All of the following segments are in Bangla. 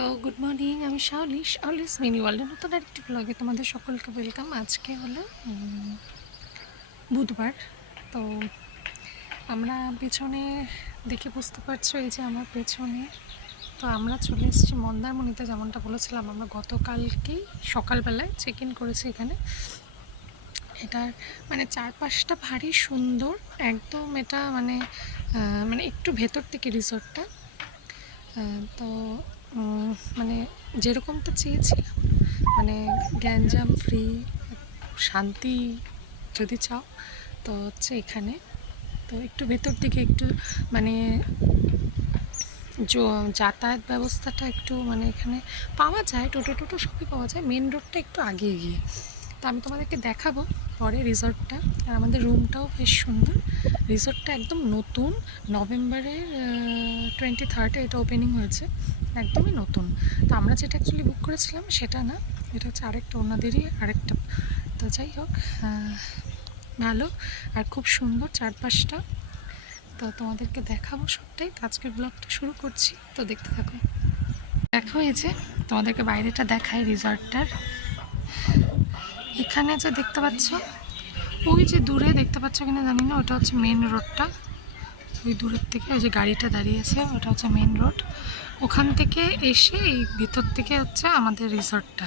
Hello, good morning. আমি শাওলিস মিনি ওয়ার্ল্ডের নতুন আরেকটি ব্লগে তোমাদের সকলকে ওয়েলকাম। আজকে হলো বুধবার। তো আমরা পেছনে দেখে বুঝতে পারছো, এই যে আমার পেছনে। তো আমরা চলে এসেছি মন্দারমণিতে, যেমনটা বলেছিলাম। আমরা গতকালকেই সকালবেলায় চেক ইন করেছি এখানে। এটার মানে চারপাশটা ভারী সুন্দর একদম। এটা মানে একটু ভেতর থেকে রিসর্টটা। তো মানে যেরকমটা চেয়েছিলাম, মানে গ্যাঞ্জাম ফ্রি শান্তি যদি চাও তো হচ্ছে এখানে। তো একটু ভেতর দিকে একটু মানে যাতায়াত ব্যবস্থাটা একটু মানে এখানে পাওয়া যায়, টোটো সবই পাওয়া যায়। মেন রোডটা একটু আগে গিয়ে। তো আমি তোমাদেরকে দেখাবো পরে রিসর্টটা। আর আমাদের রুমটাও বেশ সুন্দর। রিসর্টটা একদম নতুন, নভেম্বরের 23 এটা ওপেনিং হয়েছে, একদমই নতুন। তো আমরা যেটা অ্যাকচুয়ালি বুক করেছিলাম সেটা না, এটা হচ্ছে আরেকটা, ওনাদেরই আরেকটা। তো যাই হোক, ভালো আর খুব সুন্দর চারপাশটা। তো তোমাদেরকে দেখাবো সবটাই। তো আজকের ব্লগটা শুরু করছি, তো দেখতে থাকো। দেখো, এই যে তোমাদেরকে বাইরেটা দেখাই রিসর্টটার। এখানে যে দেখতে পাচ্ছ, ওই যে দূরে দেখতে পাচ্ছ কিনা জানি না, ওটা হচ্ছে মেন রোডটা। ওই দূরের থেকে ওই যে গাড়িটা দাঁড়িয়েছে, ওটা হচ্ছে মেন রোড। ওখান থেকে এসে এই ভিতর থেকে হচ্ছে আমাদের রিসর্টটা।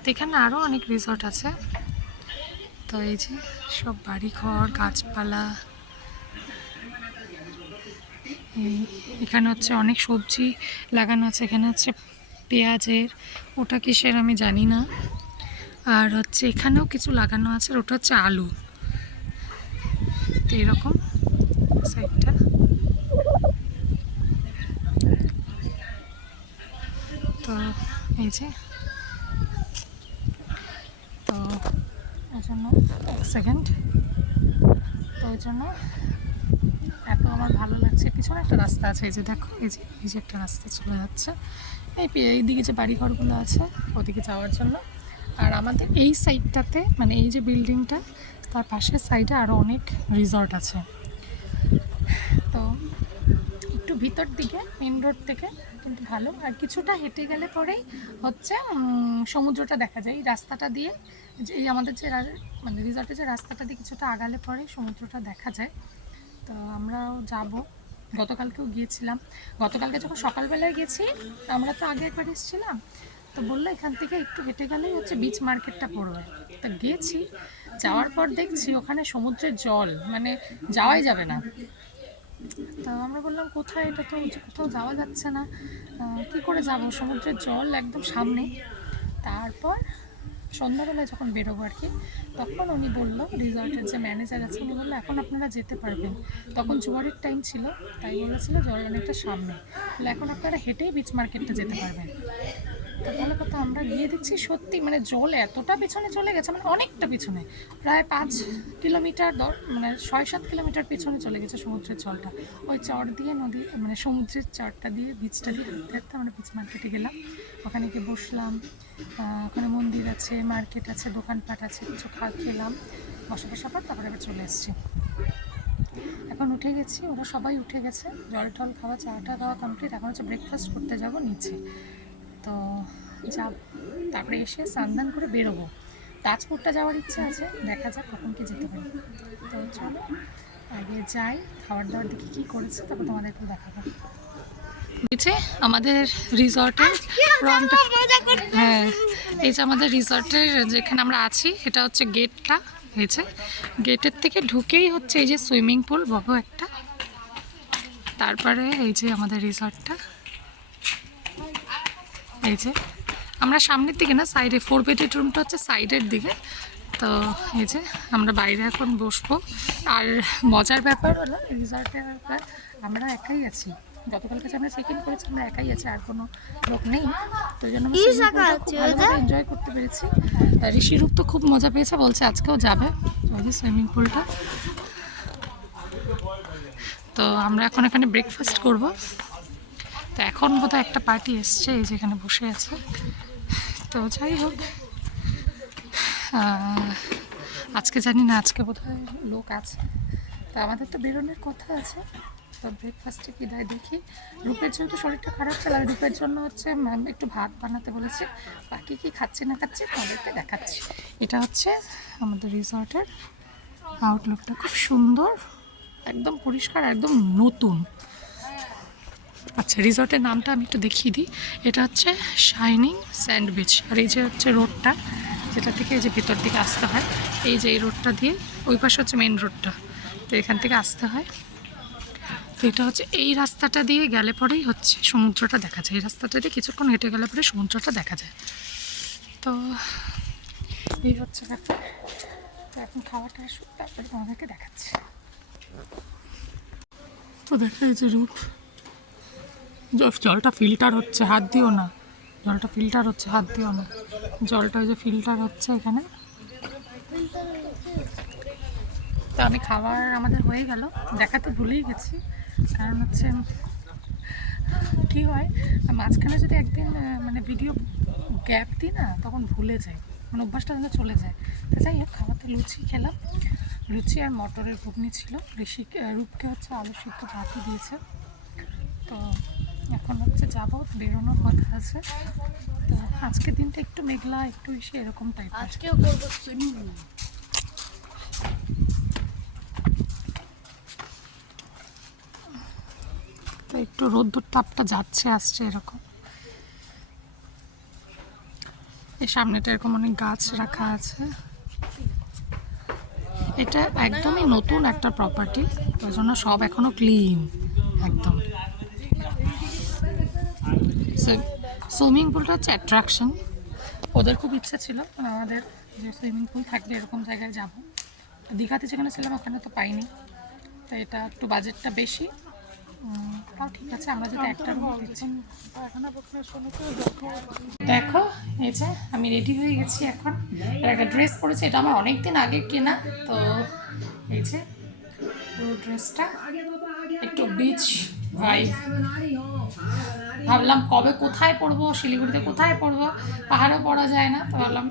তো এখানে আরও অনেক রিসর্ট আছে। তো এই যে সব বাড়িঘর, গাছপালা। এখানে হচ্ছে অনেক সবজি লাগানো আছে। এখানে হচ্ছে পেঁয়াজের, ওটা কিসের আমি জানি না। আর হচ্ছে এখানেও কিছু লাগানো আছে, ওটা হচ্ছে আলু। তো এরকম সাইডটা। তো এই যে, তো ওই জন্য এক সেকেন্ড, তো ওই জন্য এত আমার ভালো লাগছে। পিছনে একটা রাস্তা আছে, এই যে দেখো, এই যে একটা রাস্তা চলে যাচ্ছে এইদিকে যে বাড়িঘরগুলো আছে ওদিকে যাওয়ার জন্য। আর আমাদের এই সাইডটাতে মানে এই যে বিল্ডিংটা, তার পাশের সাইডে আরও অনেক রিসর্ট আছে। তো একটু ভিতর দিকে মেন রোড থেকে, কিন্তু ভালো। আর কিছুটা হেঁটে গেলে পরেই হচ্ছে সমুদ্রটা দেখা যায় এই রাস্তাটা দিয়ে। যে এই আমাদের যে মানে রিসর্টের যে রাস্তাটা দিয়ে কিছুটা আগালে পরেই সমুদ্রটা দেখা যায়। তো আমরাও যাব, গতকালকেও গিয়েছিলাম। গতকালকে যখন সকালবেলায় গেছি, আমরা তো আগে একবার এসেছিলাম, তো বললো এখান থেকে একটু হেঁটে গেলেই হচ্ছে বিচ মার্কেটটা পড়বে। তা গেছি, যাওয়ার পর দেখছি ওখানে সমুদ্রের জল, মানে যাওয়াই যাবে না। তা আমরা বললাম কোথায়, এটা তো কোথাও যাওয়া যাচ্ছে না, কী করে যাব, সমুদ্রের জল একদম সামনে। তারপর সন্ধ্যাবেলায় যখন বেরোবো আর কি, তখন উনি বললো, রিসর্টের যে ম্যানেজার আছে উনি বললো এখন আপনারা যেতে পারবেন। তখন জোয়ারের টাইম ছিল, তাই বলেছিল জল অনেকটা সামনে, বলে এখন আপনারা হেঁটেই বিচ মার্কেটটা যেতে পারবেন। তো ভালো কথা, আমরা গিয়ে দেখছি সত্যি মানে জল এতটা পিছনে চলে গেছে, মানে অনেকটা পিছনে, প্রায় 5 কিলোমিটার, মানে 6-7 কিলোমিটার পিছনে চলে গেছে সমুদ্রের জলটা। ওই চর দিয়ে নদী, মানে সমুদ্রের চরটা দিয়ে, বিচটা দিয়ে হাঁটতে হাঁটতে আমরা বিচ মার্কেটে গেলাম। ওখানে গিয়ে বসলাম। ওখানে মন্দির আছে, মার্কেট আছে, দোকানপাট আছে, কিছু খেলাম, বসার পর তারপরে আবার চলে এসেছি। এখন উঠে গেছি, ওরা সবাই উঠে গেছে, জল টল খাওয়া, চাটা খাওয়া কমপ্লিট। এখন হচ্ছে ব্রেকফাস্ট করতে যাব নিচে। তো যাব, তারপরে এসে স্নান করে বেরোবো। তাজপুরটা যাওয়ার ইচ্ছা আছে, দেখা যাক কখন কি যেতে পারি। তো চলো আগে যাই, খাবার দাবার দেখি কী করেছে, তারপর তোমাদেরকেও দেখাবো। নিচে আমাদের রিসর্টের ফ্রন্ট, হ্যাঁ এই যে আমাদের রিসর্টের যেখানে আমরা আছি, এটা হচ্ছে গেটটা। হয়েছে গেটের থেকে ঢুকেই হচ্ছে এই যে সুইমিং পুল বড় একটা। তারপরে এই যে আমাদের রিসর্টটা, এই যে আমরা সামনের দিকে না, সাইডে 4 বেডের রুমটা হচ্ছে সাইডের দিকে। তো এই যে আমরা বাইরে এখন বসবো। আর মজার ব্যাপার হলো রিসর্টের ব্যাপার, আমরা একাই আছি। গতকালকে যে আমরা চেক ইন করেছি আমরা একাই আছি, আর কোনো লোক নেই। তো ওই জন্য আমরা খুব ভালোভাবে এনজয় করতে পেরেছি। ঋষিরূপ তো খুব মজা পেয়েছে, বলছে আজকেও যাবে ওই যে সুইমিং পুলটা। তো আমরা এখন এখানে ব্রেকফাস্ট করব। তো এখন বোধহয় একটা পার্টি এসছে, এই যে এখানে বসে আছে। তো যাই হোক, আজকে জানি না, আজকে বোধহয় লোক আছে। তো আমাদের তো বেরোনোর কথা আছে, তো ব্রেকফাস্টে কী দেয় দেখি। রূপের যেহেতু শরীরটা খারাপ ছিল, আর রূপের জন্য হচ্ছে ম্যাম একটু ভাত বানাতে বলেছে। বাকি কী খাচ্ছি না খাচ্ছি তাদেরকে দেখাচ্ছি। এটা হচ্ছে আমাদের রিসর্টের আউটলুকটা, খুব সুন্দর, একদম পরিষ্কার, একদম নতুন। আচ্ছা, রিসর্টের নামটা আমি একটু দেখিয়ে দিই। এটা হচ্ছে শাইনিং স্যান্ড বিচ। আর এই যে হচ্ছে রোডটা, যেটা থেকে এই যে ভিতর দিকে আসতে হয়, এই যে এই রোডটা দিয়ে, ওই পাশে হচ্ছে মেন রোডটা, তো এখান থেকে আসতে হয়। তো এটা হচ্ছে এই রাস্তাটা দিয়ে গেলে পরেই হচ্ছে সমুদ্রটা দেখা যায়। এই রাস্তাটা দিয়ে কিছুক্ষণ হেঁটে গেলে পরে সমুদ্রটা দেখা যায়। তো এই হচ্ছে ব্যাপার। তো এখন খাওয়াটা আসুক, তারপরে তোমাদেরকে দেখাচ্ছি। তো দেখা এই যে রূপ, জলটা ফিল্টার হচ্ছে, হাত দিও না, জলটা ফিল্টার হচ্ছে, হাত দিও না, জলটা ওই যে ফিল্টার হচ্ছে এখানে। তো আমি খাবার আমাদের হয়ে গেল, দেখাতে ভুলেই গেছি। কারণ হচ্ছে কী হয়, মাঝখানে যদি একদিন মানে ভিডিও গ্যাপ দিই না, তখন ভুলে যাই, মানে অভ্যাসটা যেন চলে যায়। তো যাই হোক, খাওয়াতে লুচি খেলাম, লুচি আর মটরের ঘুগনি ছিল। রূপকে হচ্ছে আলু সিদ্ধ ভাতই দিয়েছে। তো এখন হচ্ছে যাবো, বেরোনোর কথা আছে। তো আজকের দিনটা একটু মেঘলা, একটু এসে এরকম টাইপ। আজকেও করবো সুইমিং। তো একটু রোদ্দুর তাপটা যাচ্ছে আসছে এরকম। এই সামনেটা এরকম অনেক গাছ রাখা আছে। এটা একদমই নতুন একটা প্রপার্টি, ওই জন্য সব এখনো ক্লিন একদম। সুইমিং পুলটা হচ্ছে অ্যাট্রাকশন। ওদের খুব ইচ্ছে ছিল আমাদের যে সুইমিং পুল থাকবে এরকম জায়গায় যাব। দীঘাতে যেখানে ছিলাম ওখানে তো পাইনি, তাই এটা একটু বাজেটটা বেশি। তাও ঠিক আছে, আমরা যদি একটা রুম দিচ্ছি। দেখো এই যে আমি রেডি হয়ে গেছি এখন, আর একটা ড্রেস পরেছি, এটা আমার অনেক দিন আগে কেনা। তো এই যে পুরো ড্রেসটা একটু বিচ ভাইব। ভাবলাম কবে কোথায় পরবো, শিলিগুড়িতে কোথায় পরবো, পাহাড়েও পরা যায় না, তো ভাবলাম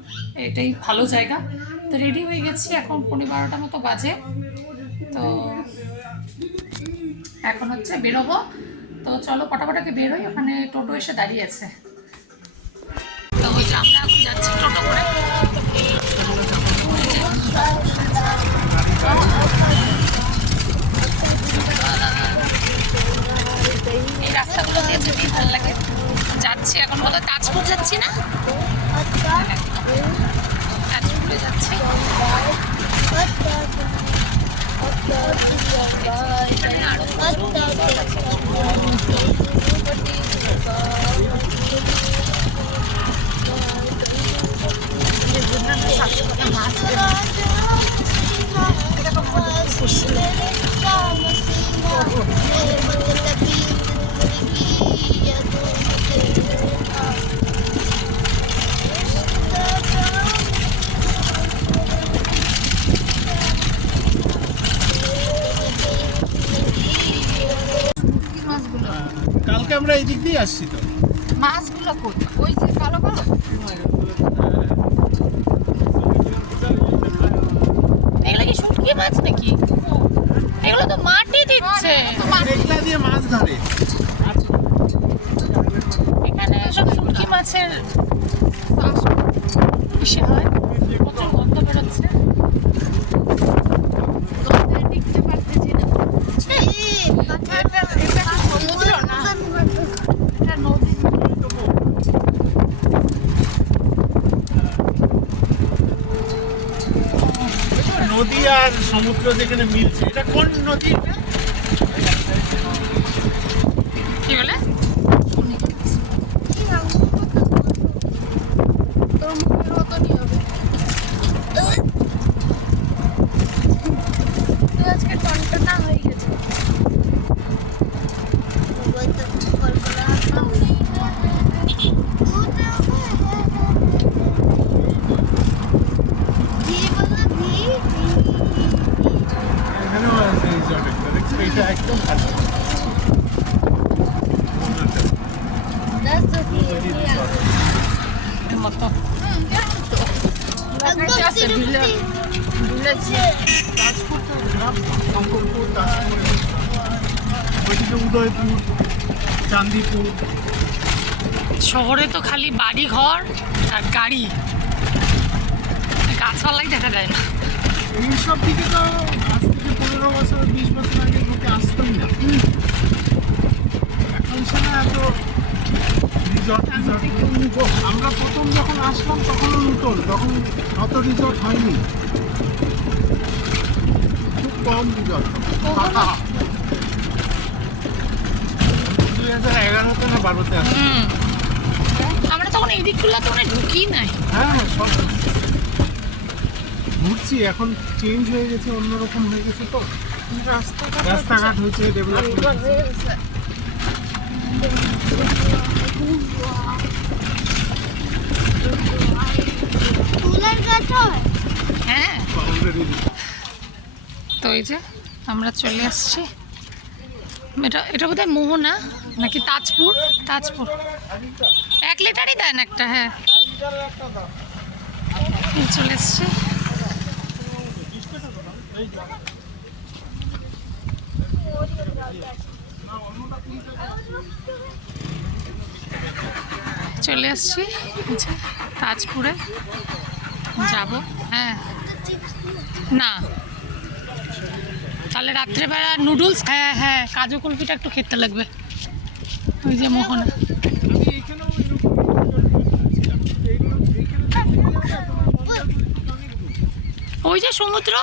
এটাই ভালো জায়গা। তো রেডি হয়ে গেছি, এখন 12:30 মতো বাজে। তো এখন হচ্ছে বেরোবো। তো চলো পটাপটাকে বেরোই, ওখানে টোটো এসে দাঁড়িয়ে আছে। তো হচ্ছে আমরা এখন যাচ্ছি টোটো করে। এই রাস্তাগুলো দিয়ে যেতে ভালো লাগে। যাচ্ছি এখন কোথাও তাজপুর যাচ্ছি না, তাজপুরে যাচ্ছি। এখানে আরো কালকে আমরা এই দিক দিয়ে আসছি। তো মাছগুলো কোথায়? ওই যে কালো কালো এগুলো কি শুটকি মাছ নাকি? এগুলো তো মাটি দিচ্ছে, মেঘলা দিয়ে মাছ ধরে। এখানে সব শুটকি মাছের ইসে হয়, প্রচুর গন্ধ বেরোচ্ছে। টিকতে পারতেছি না। এটা সমুদ্র না, এটা নদী। নদী আর সমুদ্র যেখানে মিলছে, এটা কোন নদী? কি বলে? তোর মুখের মতনই হবে। তুই আজকে টনটনা হয়ে গেছে। এখানেও আছে রিসর্ট একটা, দেখছো? এটা একদম কাছে। মতো শঙ্করপুর, তাজপুর। ওইদিকে উদয়পুর, চান্দিপুর। শহরে তো খালি বাড়ি ঘর আর গাড়ি, গাছপালাই দেখা যায় না। এইসব দিকে তো আজ থেকে 15 বছর 20 বছর আগে লোকে আসতোই না। এখন সেটা এত রিসর্ট আমরা প্রথম যখন আসলাম তখনও নতুন, তখন অত রিসর্ট হয়নি, খুব কম রিসর্ট। 2011-তে না 12-তে আসলাম। আমরা তখন এই দিকগুলোতে মানে ঢুকি নাই। হ্যাঁ হ্যাঁ, সব ঘুরছি, এখন চেঞ্জ হয়ে গেছে, অন্যরকম হয়ে গেছে তো, রাস্তাঘাট হয়েছে, ডেভেলপমেন্ট হয়েছে। ফুলের গাছ হয়। হ্যাঁ, অলরেডি তো এই যে আমরা চলে আসছি। এটা এটা বোধহয় মোহনা নাকি তাজপুর। তাজপুর 1 লিটারই দেন একটা। হ্যাঁ, এই চলে এসছি। চলে আসছি আচ্ছা তাজপুরে যাব। হ্যাঁ না, তাহলে রাত্রেবেলা নুডলস। হ্যাঁ হ্যাঁ, কাজু কুলফিটা একটু খেতে লাগবে। ওই যে মোহনা। ওই যে সমুদ্র।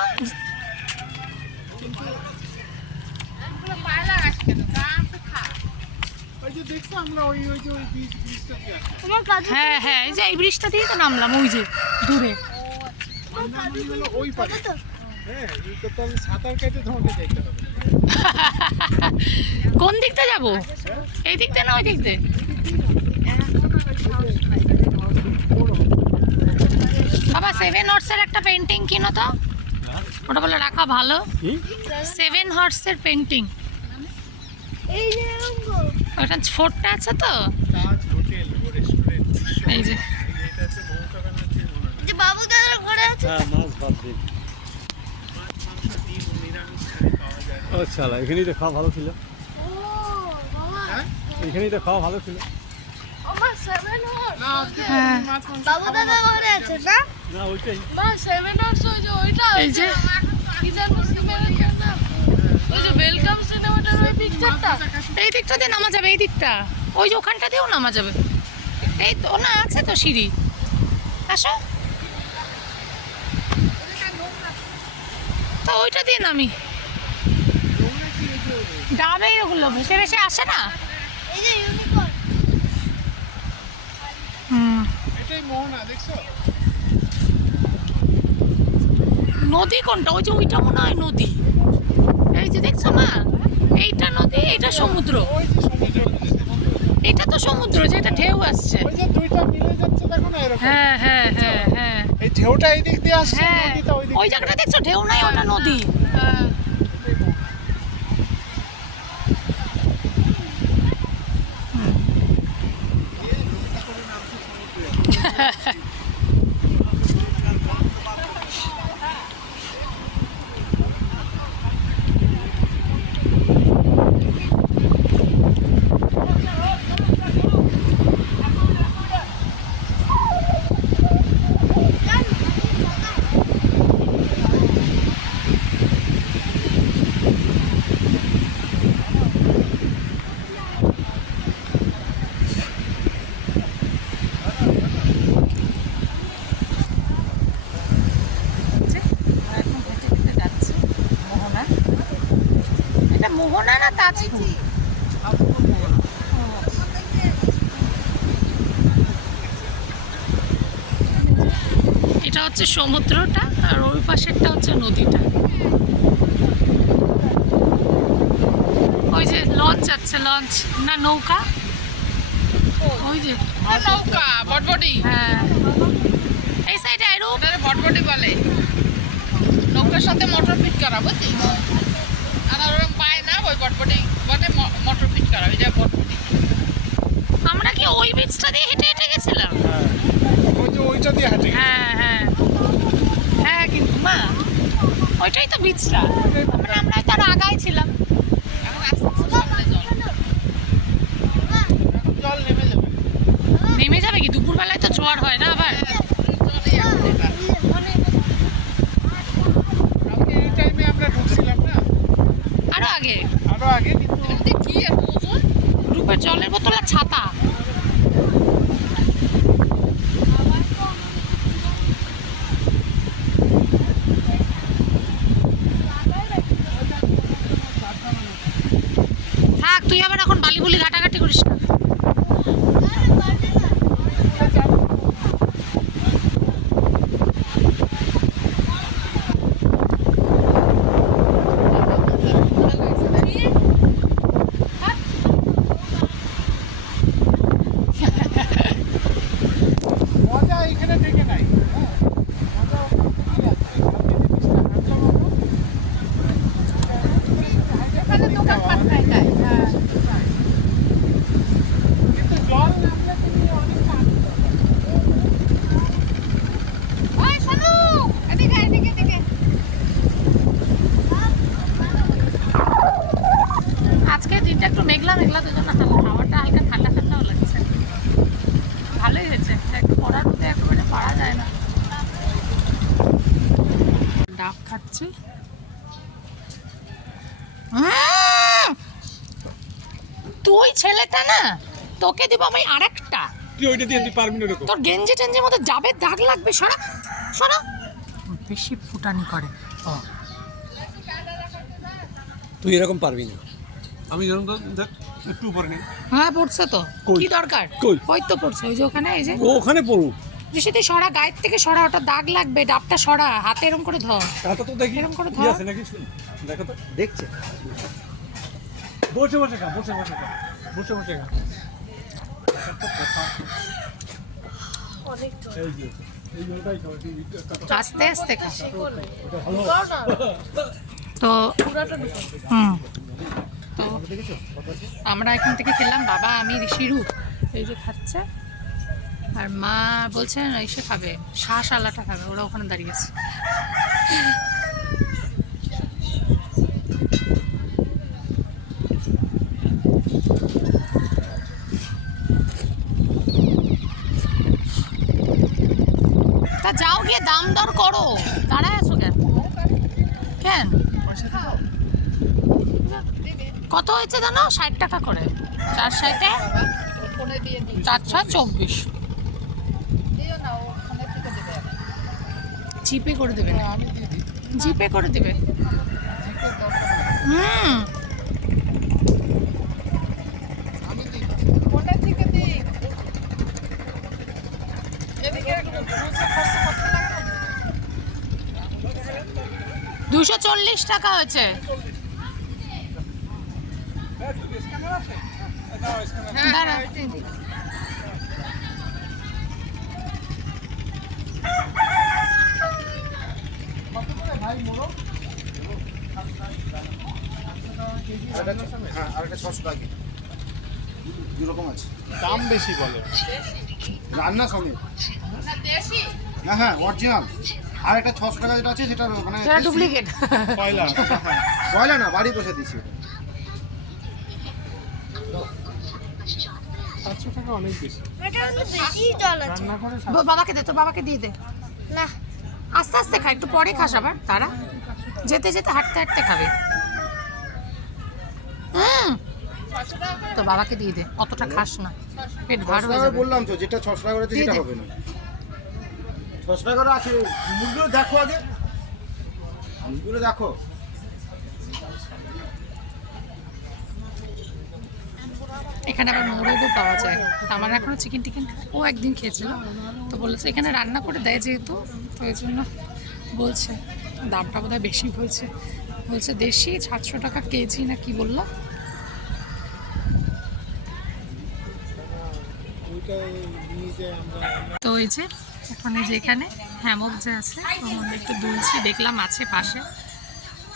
তোমার কাজু হ্যাঁ হ্যাঁ, এই যে এই ব্রিজটা দিয়ে তো নামলাম, ওই যে দূরে। ওই পারে। হ্যাঁ, এইটা তো আমি সাঁতার কেটে তোমাকে দেখতে হবে। কোন দিকটা যাব? এই দিক দিয়ে না ওই দিক দিয়ে? বাবা 7 হর্সের একটা পেন্টিং কিনো তো, ওটা বলে রাখা ভালো। 7 হর্সের পেন্টিং, এই যে ওটা ফোর্টটা আছে তো। তাজ হোটেল ও রেস্টুরেন্ট। এই যে এটা হচ্ছে মমতাকানার যে ওনার। যে বাবু দাদার ঘরে আছে। হ্যাঁ, মাছ ভাত দিন। মাছ, মাংস, ডিম, নিরামিষ খালি পাওয়া যায় না। ও শালা, এখানেই তো খাওয়া ভালো ছিল। ও বাবা, হ্যাঁ? এখানেই তো খাওয়া ভালো ছিল। আমার 7 হর্স। না, আজকে হ্যাঁ। মাছ, মাংস বাবু দাদার ঘরে আছে না? না, ওইটাই। মা 7 হর্স ওই যে ওইটা। এই যে কি যেন সিনেমার নাম? ওই যে ওয়েলকাম সিনেমাটার ওই পিকচারটা। এই দিকটা দিয়ে নামা যাবে, এই দিকটা, ওই যে ওখানটা দিয়েও নামা যাবে। এই তো না, আছে তো সিঁড়ি, আসো তো ওইটা দিয়ে নামি। ডাবে ওগুলো ভেসে ভেসে আসে না। এই যে ইউনিকর্ন। হুম, এটাই মোহনা, দেখছো? নদী কোনটা? ওই যে ওইটা মনে হয় নদী। এই যে দেখছো না, এইটা নদী, এইটা সমুদ্র। ওই যে সমুদ্র, এটা তো সমুদ্র, যেটা ঢেউ আসছে। ওই যে দুইটা মিলে যাচ্ছে, দেখো না এরকম। হ্যাঁ হ্যাঁ হ্যাঁ হ্যাঁ এই ঢেউটা এই দিক দিয়ে আসছে, হ্যাঁ, নদীটা ওই দিক ওই জায়গাটা দেখছো ঢেউ নাই, ওটা নদী। হ্যাঁ। এখন হেঁটে হেঁটে যাচ্ছি মোহনা। এটা মোহনা না তাজপুর? এটা হচ্ছে সমুদ্রটা, আর ওই পাশেরটা হচ্ছে নদীটা। ওই যে লঞ্চ যাচ্ছে, লঞ্চ না নৌকা, ওই যে নৌকা বটবটি, হ্যাঁ, এই সাইডে আরো ওটারে বটবটি বলে। নৌকার সাথে মোটর ফিট করা, বুঝলি? আর ওরকম পায় না, ওই বটবটি বটে মোটর ফিট করা, ওইটা বটবটি। আমরা কি ওই বিচটা দিয়ে হেঁটে হেঁটে গেছিলাম? ওই যে ওইটা দিয়ে হাঁটে। হ্যাঁ হ্যাঁ হ্যাঁ, কিন্তু মা ওইটাই তো বিচটা, মানে আমরা তার আগায় ছিলাম। এখন আস্তে আস্তে সামনে আসছে। তুই ছেলেটা না, তোকে দিব আমি আরেকটা। তুই ওইটা দিয়ে তুই পারবি না এরকম। তোর গেঞ্জি টেঞ্জির মধ্যে যাবে, দাগ লাগবে। সরা সরা, বেশি ফুটানি করে। ও তুই এরকম পারবি না। আমি যেরকম দেখ একটু উপরে নেই। হ্যাঁ পড়ছে তো, কই? কি দরকার? কই? ওই তো পড়ছে, ওই যে ওখানে, এই যে ও ওখানে পড়ুক। ঋষিতে সরা, গায়ের থেকে সরা, ওটা দাগ লাগবে। ডাবটা সরা, হাতে এরকম করে ধর। কাটা তো দেখি এরকম করে কি ধর। আছে নাকি শুন। দেখো তো দেখছে। বসে বসে খা, বসে বসে খা, বসে বসে খা। এই যে এই জলটাই খাও, তুই কাটা। আস্তে আস্তে খা। ওটা ভালো। তো তো আমরা এখান থেকে খেলাম, বাবা, আমি, ঋষিরু এই যে খাচ্ছে, আর মা বলছে এসে খাবে, শ্বাস আলাটা খাবে, ওরা ওখানে দাঁড়িয়েছে। তা যাও গিয়ে দাম দর করো, দাঁড়ায় আছো কেন? কেন কত হয়েছে জানো? 60 টাকা করে, 4 60-এ ফোনে দিয়ে দিই 4 6 24। দিও না, ওখানে থেকে দেবে। জিপে করে দেবে না? আমি দিয়ে দিই। জিপে করে দিবে। জিপের দরকার নেই। হুম, আমি দিই। ফোনে থেকে দিই। এদিকে খরচ করতে লাগে না। 240 টাকা হয়েছে। হ্যাঁ, দাঁড়া। ওইটাই দিই। হ্যাঁ আরেকটা 600 টাকা কেজি। দু রকম আছে, দাম বেশি বলে। রান্না সমেত। না দেশি। হ্যাঁ হ্যাঁ অরিজিনাল। আর একটা 600 টাকা যেটা আছে সেটা মানে সেটা ডুপ্লিকেট। কয়লা হ্যাঁ, কয়লা না, বাড়ি বসে দিচ্ছি ওটা। 700 টাকা অনেক বেশি। রান্না করে বাবাকে দে, তো বাবাকে দিয়ে দে। না, আস্তে আস্তে খা, একটু পরে খাস আবার, তারা যেতে যেতে হাঁটতে হাঁটতে খাবে। তো বাবাকে দিয়ে দে, অতটা খাস না, পেট ভার 600 হয়ে টাকা যাবে। বললাম তো, যেটা 600 টাকা করে দিয়ে সেটা দে। হবে না। 600 টাকারও আছে, মুরগিগুলো দেখো আগে, মুরগিগুলো দেখো। এখানে আবার মোরগও পাওয়া যায়। আমার এখনো চিকেন টিকেন, ও একদিন খেয়েছিল, তো বলেছে এখানে রান্না করে দেয় যেহেতু, তো এই জন্য বলছে দামটা বোধহয় বেশি বলছে। বলছে দেশি 700 টাকা কেজি না কি বললো। তো এই যে এখন এই যে এখানে হ্যামক যে আছে, ওর মধ্যে একটু দুলছি, দেখলাম আছে পাশে।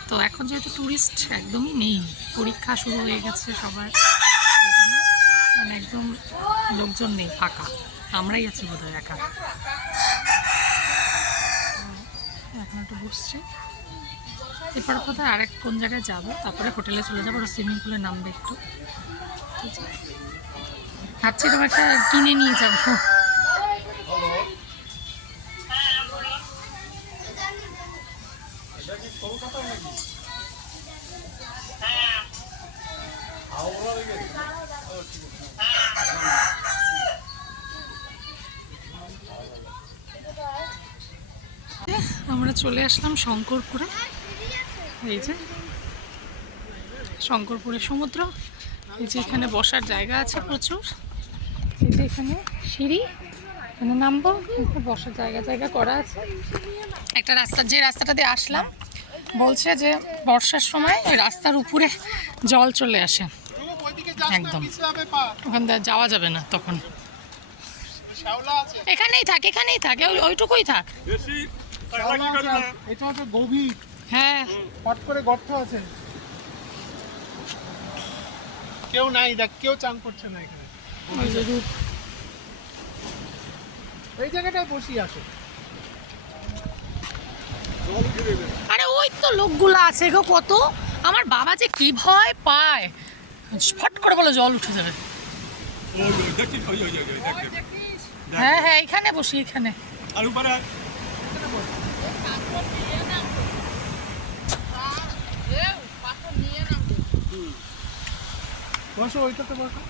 তো এখন যেহেতু টুরিস্ট একদমই নেই, পরীক্ষা শুরু হয়ে গেছে সবার, এই জন্য মানে একদম লোকজন নেই, ফাঁকা, আমরাই আছি বোধহয় একা। এখন একটু বসছি, এরপর কোথায় আরেক কোন জায়গায় যাবো, তারপরে হোটেলে চলে যাবো, সুইমিং পুলে নামবে একটু। ঠিক আছে, ভাবছি তোমার একটা কিনে নিয়ে যাবো। আমরা চলে আসলাম শঙ্করপুরে। এই যে শঙ্করপুরে সমুদ্র, এই যে এখানে বসার জায়গা আছে প্রচুর, এই যে এখানে সিঁড়ি, এখানে নামবো, এখানে বসার জায়গা জায়গা করা আছে। একটা রাস্তা, যে রাস্তাটা দিয়ে আসলাম, বলছে যে বর্ষার সময় ওই রাস্তার উপরে জল চলে আসে একদম, ওখান থেকে যাওয়া যাবে না তখন। এখানেই থাক, এখানেই থাকে, ওইটুকুই থাক। বেশি এটা হচ্ছে গভীর, হ্যাঁ, হট করে গর্ত আছে, কেউ নাই, দেখ কেউ চান করছে না এখানে। ওই যে রূপ। এই জায়গাটায় বসি আসো। আরে ওই তো লোকগুলো আছে গো কত, আমার বাবা যে কি ভয় পায়, ফট করে বলে জল উঠে যাবে। দেখছিস ওই ওই ওই দেখ। হ্যাঁ হ্যাঁ, এখানে বসি, এখানে। আর উপরে বসো ওইটাতে বসো।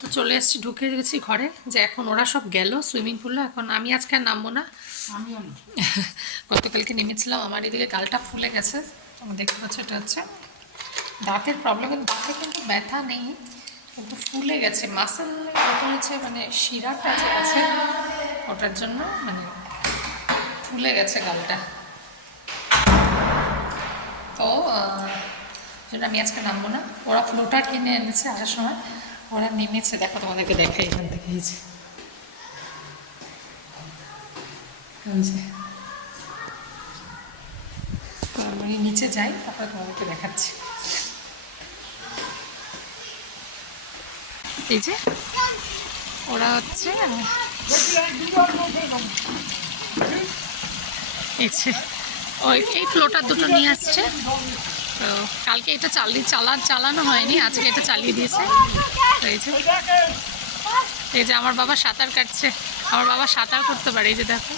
তো চলে এসেছি, ঢুকে গেছি ঘরে, যে এখন ওরা সব গেল সুইমিং পুলে, এখন আমি আজকে আর নামবো না। গতকালকে নেমেছিলাম, আমার এদিকে গালটা ফুলে গেছে, তুমি দেখতে পাচ্ছ, এটা হচ্ছে দাঁতের প্রবলেম। কিন্তু দাঁতে কিন্তু ব্যথা নেই, কিন্তু ফুলে গেছে, মাসেল হচ্ছে মানে শিরাটা যে আছে ওটার জন্য মানে ফুলে গেছে গালটা। তো জন্য আমি আজকে নামবো না। ওরা ফ্লোটার কিনে এনেছে আসার সময়, ওরা নেমেছে, দেখো তোমাদেরকে দেখাই এখান থেকে, এই যে তো আমি নিচে যাই, তারপরে তোমাদেরকে দেখাচ্ছি। এই যে ওরা হচ্ছে এই ফ্লোটার দুটো নিয়ে আসছে। তো কালকে এটা চালানো হয়নি, আজকে এটা চালিয়ে দিয়েছে। তো এই যে আমার বাবা সাঁতার কাটছে, আমার বাবা সাঁতার করতে পারে, এই যে দেখো।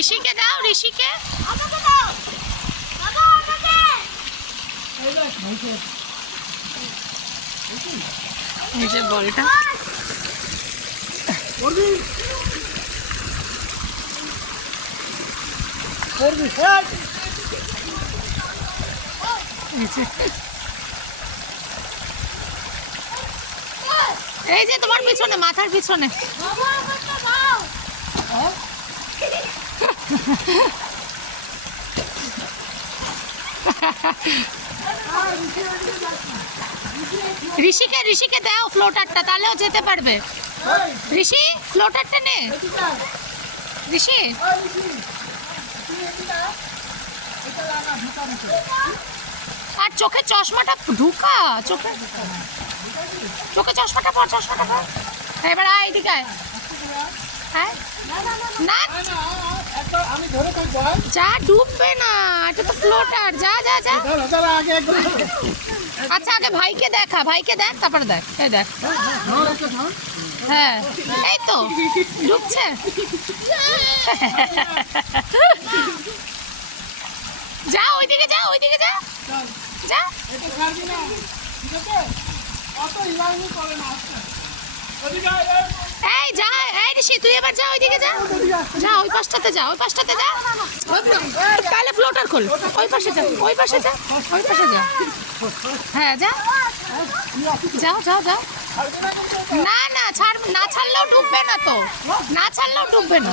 ঋষিকে দাও, ঋষিকে। এই যে বলটা, এই যে তোমার পিছনে, মাথার পিছনে। ঋষিকে দাও ফ্লোটারটা, তাহলেও যেতে পারবে। ঋষি ফ্লোটারটা নে, ঋষি। আর চোখে চশমাটা ঢুকা, চোখে চশমাটা পর, চশমাটা পর। এবার আয় এদিকে আয়। হ্যাঁ না, যা, ডুববে না, এটা তো ফ্লোটার। যা যা যা। আচ্ছা আগে ভাইকে দেখা, ভাইকে দেখ, তারপরে দেখ। এই দেখ, হ্যাঁ এই তো ডুবছে। যা ওইদিকে, যা ওইদিকে, যা যা। এই যা, এই ঋষি তুই এবার যা ওইদিকে, যা যা, ওই পাশটাতে যা, ওই পাশটাতে যা। তাহলে ফ্লোটার খোল, ওই পাশে যা, ওই পাশে যা, ওই পাশে যা। হ্যাঁ যা, যাও যাও যাও। না না ছাড়, না ছাড়লেও ডুববে না, তো না ছাড়লেও ডুববে না।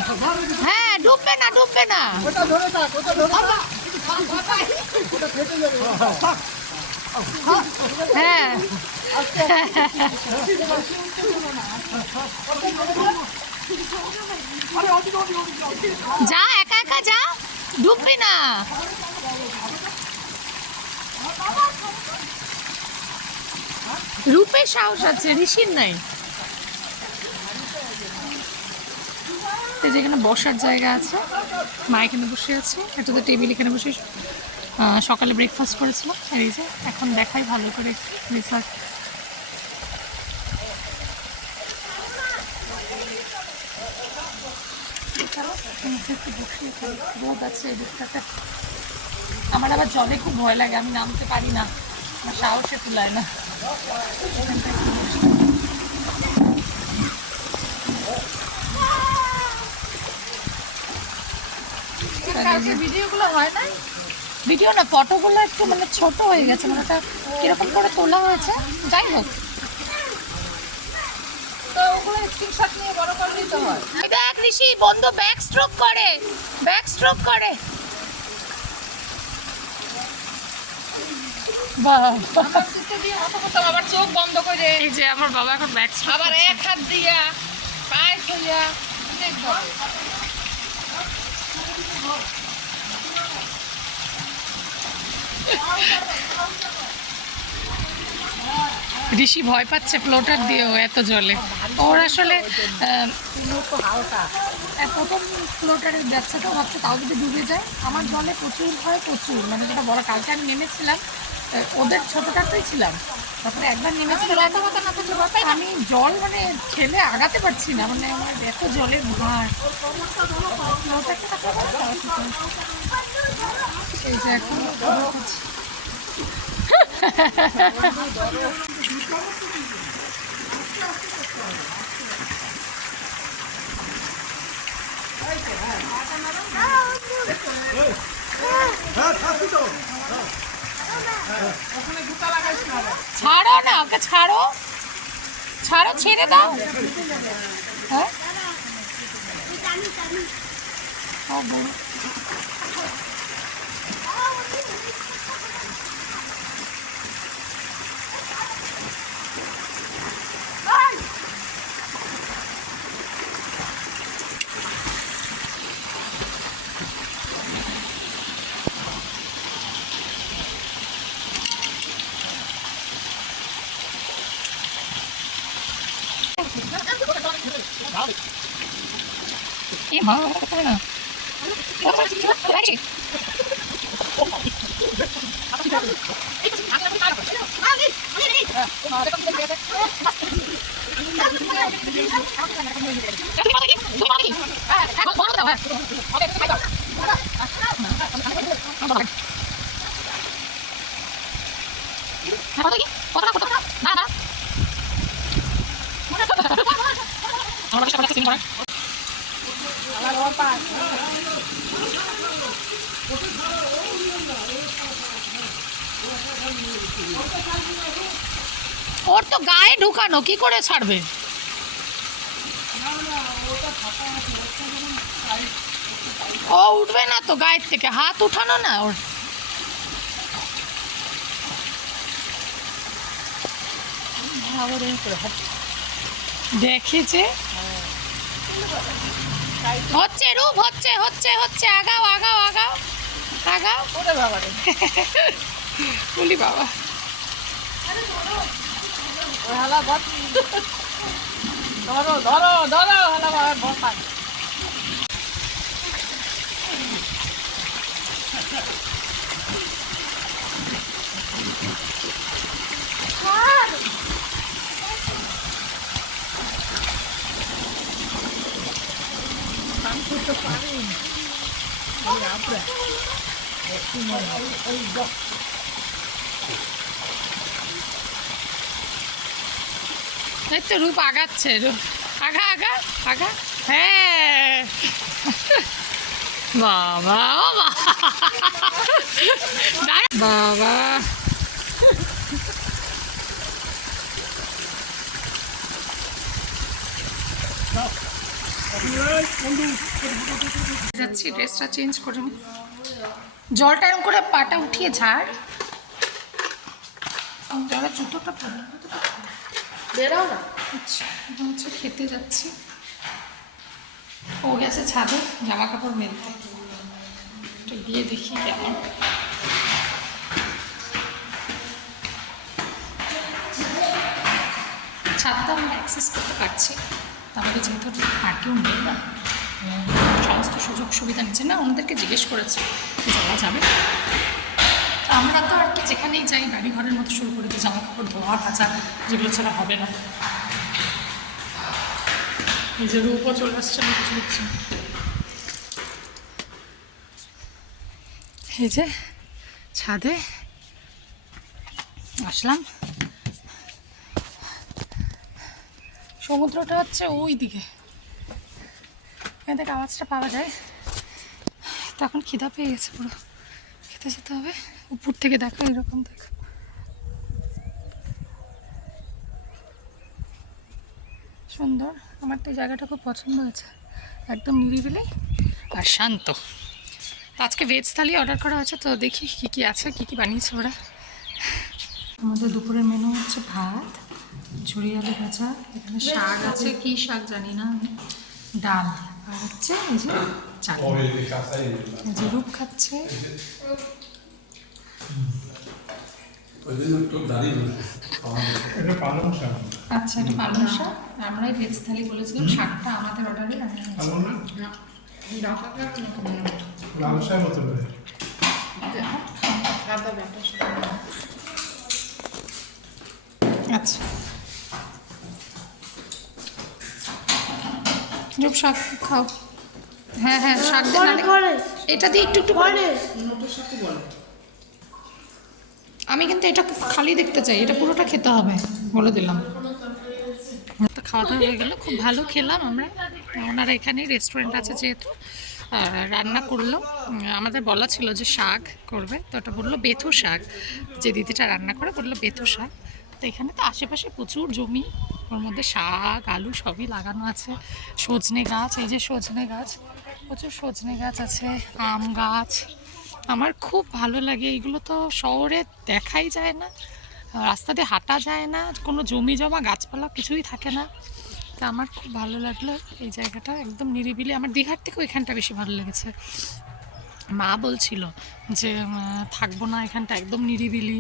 হ্যাঁ ডুববে না, ডুববে না। হ্যাঁ যা, একা একা যা, ডুববি না। রূপের সাহস আছে, ঋষির নাই। যেখানে বসার জায়গা আছে, মা এখানে বসে আছে, একটা তো টেবিল এখানে বসে সকালে ব্রেকফাস্ট করেছিলাম। এই যে এখন দেখাই ভালো করে রিসার্চ। রোদ আছে এদিকটাতে। আমার আবার জলে খুব ভয় লাগে, আমি নামতে পারি না, আমার সাহসে তুলায় না। ভিডিওগুলো হয় না, ভিডিও না, ফটোগুলো একটু মানে ছোট হয়ে গেছে, মানে ওটা কিরকম করে তোলা হয়েছে। যাই হোক, তো ওগুলো স্ক্রিনশট নিয়ে বড় করে নিতে হয়। দেখ ঋষি বন্ধু ব্যাক স্ট্রোক করে, ব্যাক স্ট্রোক করে। আবার চোখ বন্ধ করে, এই যে আমার বাবা এখন ব্যাক স্ট্রোক, আবার এক হাত দিয়া পায়ে ধুইয়া দেখতে হবে। ঋষি ভয় পাচ্ছে ফ্লোটার দিয়েও এত জলে। ওর আসলে প্রথম ফ্লোটারে যাচ্ছে তো ভাবছে তাও যদি ডুবে যায়। আমার জলে প্রচুর ভয়, প্রচুর, মানে যেটা বলা, কালকে আমি নেমেছিলাম ওদের ছোটোটাতেই ছিলাম, তারপরে একবার নেমেছিলাম আমি জল মানে ঠেলে আগাতে পারছি না, মানে আমার এত জলের ভার। এই যে এখন ছাড়ো না, ওকে ছাড়ো, ছাড়ো, ছেড়ে দাও। হ্যাঁ ওর তো গায়ে ঢুকানো, কি করে ছাড়বে? ও উঠবে না তো গায়ের থেকে, হাত উঠানো না ওর। দেখেছে হচ্ছে, রূপ হচ্ছে, হচ্ছে হচ্ছে, আগাও আগাও আগাও আগাও। বলি বাবা ধরো ধরো ধরো হলো বসান। এই তো রূপ আগাচ্ছে, রূপ আগা আগা আগা। হ্যাঁ বাবা, ও বাবা, যাচ্ছি ড্রেসটা চেঞ্জ করে নি, জলটা এরকম করে পাটা উঠিয়ে ঝাড়, জলের জুতোটা পরে বেরাও না। আচ্ছা, এখন হচ্ছে খেতে যাচ্ছি। ও গেছে ছাদে জামা কাপড় মেলতে, একটু গিয়ে দেখি কেমন। ছাদটা আমরা অ্যাক্সেস করতে পারছি, তাহলে যেহেতু আর কেউ নেই না, সমস্ত সুযোগ সুবিধা নিচ্ছে না, ওনাদেরকে জিজ্ঞেস করেছে যাওয়া যাবে। আমরা তো আর কি যেখানেই যাই বাড়ি ঘরের মতো শুরু করে দিই, জামা কাপড় ধোয়া কাচা যেগুলো ছাড়া হবে না। নিজের উপর চলে আসছে না কিছু হচ্ছে। এই যে ছাদে আসলাম, সমুদ্রটা হচ্ছে ওই দিকে, এখান থেকে আওয়াজটা পাওয়া যায়। তখন খিদা পেয়ে গেছে, পুরো খেতে যেতে হবে। উপর থেকে দেখো এরকম, দেখো সুন্দর। আমার তো এই জায়গাটা খুব পছন্দ হয়েছে, একদম নিরিবিলি আর শান্ত। আজকে ভেজ থালি অর্ডার করা হয়েছে, তো দেখি কী কী আছে, কী কী বানিয়েছে ওরা। আমাদের দুপুরের মেনু হচ্ছে ভাত, ঝুড়ি আলু ভাজা, এখানে শাক আছে, কী শাক জানি না, ডাল, আর হচ্ছে এই যে চাটনি। এই যে রূপ খাচ্ছে, এটা পালং শাক। আচ্ছা, এটা পালং শাক। আমরাই ভেজ থালি বলেছিলাম, শাকটা আমাদের অর্ডারে আমি নিয়েছি। এমন না ডাটাটা এরকম মনে হয়। লাল শাক হতে পারে। আদা বাটা আচ্ছা, রূপ শাক খাও। হ্যাঁ হ্যাঁ, শাক দিয়ে নাহলে এটা দিয়ে একটু একটু করে। নোটের সাথে বলে আমি কিন্তু এটা খালি দেখতে চাই, এটা পুরোটা খেতে হবে বলে দিলাম। তো খাওয়া দাওয়া হয়ে গেল, খুব ভালো খেলাম আমরা। ওনারা এখানেই রেস্টুরেন্ট আছে যেহেতু রান্না করলো। আমাদের বলা ছিল যে শাক করবে, তো ওটা বললো বেথু শাক। যে দিদিটা রান্না করে বললো বেথু শাক। তো এখানে তো আশেপাশে প্রচুর জমি, ওর মধ্যে শাক আলু সবই লাগানো আছে। সজনে গাছ, এই যে সজনে গাছ, প্রচুর সজনে গাছ আছে, আম গাছ। আমার খুব ভালো লাগে এইগুলো, তো শহরে দেখাই যায় না, রাস্তা দিয়ে হাঁটা যায় না, কোনো জমি জমা গাছপালা কিছুই থাকে না। তা আমার খুব ভালো লাগলো এই জায়গাটা, একদম নিরিবিলি। আমার দীঘার থেকেও এখানটা বেশি ভালো লেগেছে। মা বলছিল যে থাকবো না এখানটা, একদম নিরিবিলি,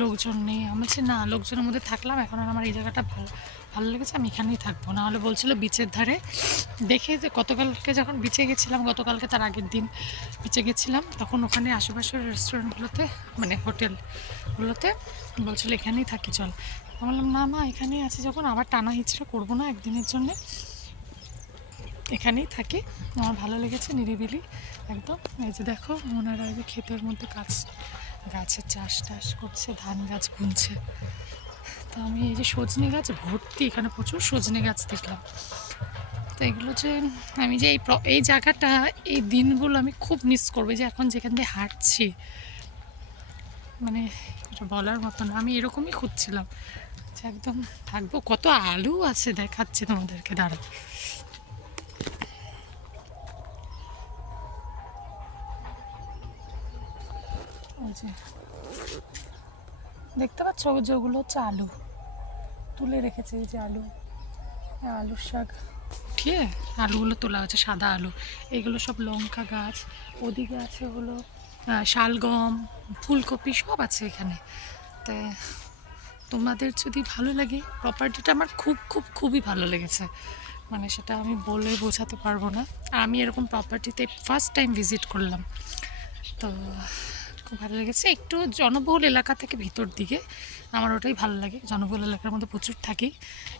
লোকজন নেই। আমি বলছি না, লোকজনের মধ্যে থাকলাম, এখন আর আমার এই জায়গাটা ভালো ভালো লেগেছে, আমি এখানেই থাকবো। নাহলে বলছিল বিচের ধারে। দেখে যে গতকালকে যখন বিচে গেছিলাম, গতকালকে তার আগের দিন বিচে গেছিলাম, তখন ওখানে আশেপাশের রেস্টুরেন্টগুলোতে মানে হোটেলগুলোতে বলছিল এখানেই থাকি চল। আমি বললাম না মা, এখানেই আছি যখন, আবার টানা হিচড়া করবো না একদিনের জন্যে, এখানেই থাকি। আমার ভালো লেগেছে, নিরিবিলি একদম। এই যে দেখো ওনারা এই যে ক্ষেতের মধ্যে গাছের চাষ টাস করছে, ধান গাছ বুনছে। তো আমি এই যে সজনে গাছ ভর্তি, এখানে প্রচুর সজনে গাছ দেখলাম। তো এগুলো যে আমি যে এই জায়গাটা, এই দিনগুলো আমি খুব মিস করবো, যে এখন যেখান দিয়ে হাঁটছি, মানে এটা বলার মতো না। আমি এরকমই খুঁজছিলাম যে একদম থাকবো। কত আলু আছে দেখাচ্ছে তোমাদেরকে, দাঁড়া। ওই যে দেখতে পাচ্ছ, যেগুলো হচ্ছে আলু তুলে রেখেছে, এই যে আলুর শাক উঠিয়ে আলুগুলো তোলা হচ্ছে, সাদা আলু। এগুলো সব লঙ্কা গাছ। ওদিকে আছে হলো শালগম, ফুলকপি সব আছে এখানে। তো তোমাদের যদি ভালো লাগে, প্রপার্টিটা আমার খুব খুব খুবই ভালো লেগেছে, মানে সেটা আমি বলে বোঝাতে পারবো না। আর আমি এরকম প্রপার্টিতে ফার্স্ট টাইম ভিজিট করলাম, তো খুব ভালো লেগেছে। একটু জনবহুল এলাকা থেকে ভিতর দিকে, আমার ওটাই ভালো লাগে। জনবহুল এলাকার মধ্যে প্রচুর থাকি,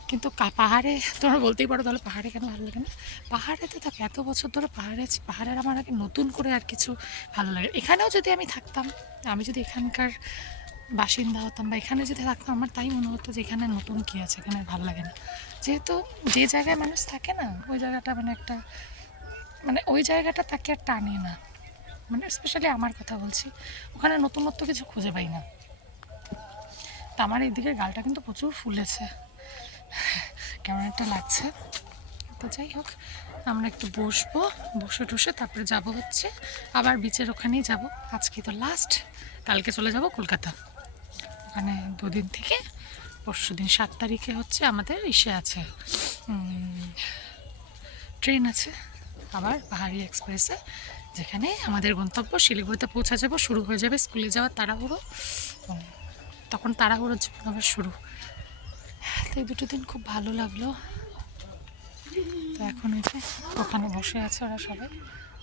কিন্তু পাহাড়ে তোমরা বলতেই পারো তাহলে পাহাড়ে কেন ভালো লাগে না। পাহাড়েতে থাকি, এত বছর ধরে পাহাড়ে আছি, পাহাড়ের আমার আগে নতুন করে আর কিছু ভালো লাগে। এখানেও যদি আমি থাকতাম, আমি যদি এখানকার বাসিন্দা হতাম বা এখানে যদি থাকতাম, আমার তাই মনে হতো যে এখানে নতুন কী আছে, এখানে ভালো লাগে না। যেহেতু যে জায়গায় মানুষ থাকে না, ওই জায়গাটা মানে একটা, মানে ওই জায়গাটা তাকে আর টানে না। মানে স্পেশালি আমার কথা বলছি, ওখানে নতুনত্ব কিছু খুঁজে পাই না। তা আমার এইদিকের গালটা কিন্তু প্রচুর ফুলেছে, কেমন একটা লাগছে। তো যাই হোক, আমরা একটু বসবো, বসে টসে তারপরে যাব হচ্ছে আবার বিচের ওখানেই যাব। আজকে তো লাস্ট, কালকে চলে যাব কলকাতা। ওখানে দুদিন থেকে পরশু দিন 7 তারিখে হচ্ছে আমাদের ইসে আছে, ট্রেন আছে আবার পাহাড়ি এক্সপ্রেসে, যেখানে আমাদের গন্তব্য শিলিগুড়িতে পৌঁছা যাব। শুরু হয়ে যাবে স্কুলে যাওয়ার তাড়াহুড়ো, তখন তাড়াহুড়োর জীবন আবার শুরু। তো এই 2 দিন খুব ভালো লাগলো। তো এখন ওই যে ওখানে বসে আছে ওরা সবাই,